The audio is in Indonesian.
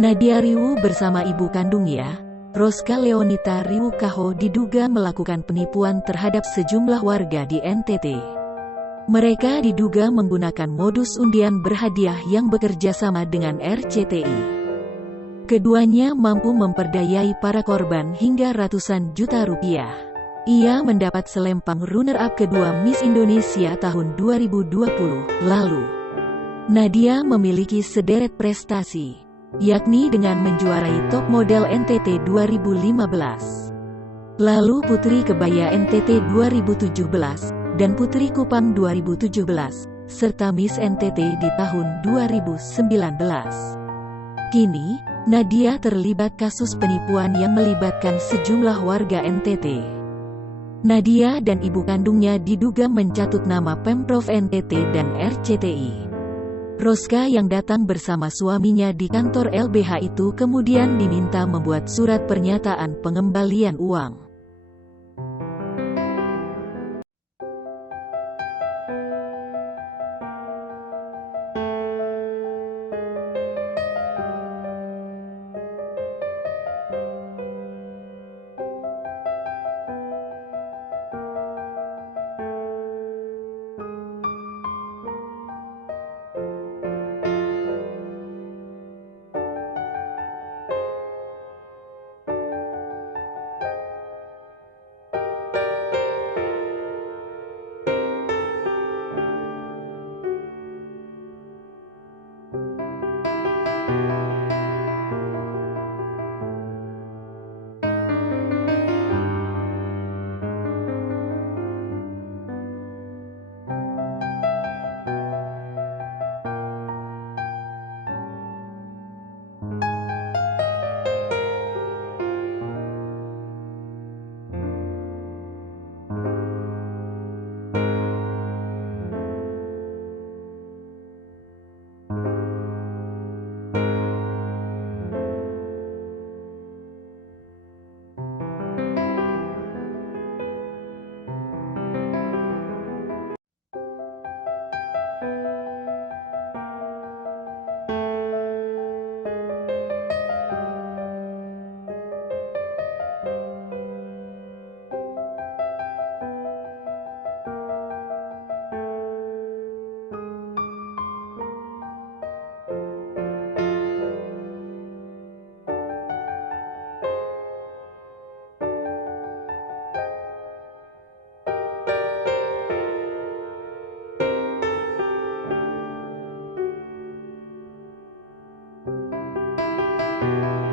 Nadia Riwu bersama ibu kandungnya, Roska Leonita Riwu Kaho diduga melakukan penipuan terhadap sejumlah warga di NTT. Mereka diduga menggunakan modus undian berhadiah yang bekerja sama dengan RCTI. Keduanya mampu memperdayai para korban hingga ratusan juta rupiah. Ia mendapat selempang runner-up kedua Miss Indonesia tahun 2020 lalu. Nadia memiliki sederet prestasi, yakni dengan menjuarai Top Model NTT 2015, lalu Putri Kebaya NTT 2017, dan Putri Kupang 2017, serta Miss NTT di tahun 2019. Kini, Nadia terlibat kasus penipuan yang melibatkan sejumlah warga NTT. Nadia dan ibu kandungnya diduga mencatut nama Pemprov NTT dan RCTI. Roska yang datang bersama suaminya di kantor LBH itu kemudian diminta membuat surat pernyataan pengembalian uang.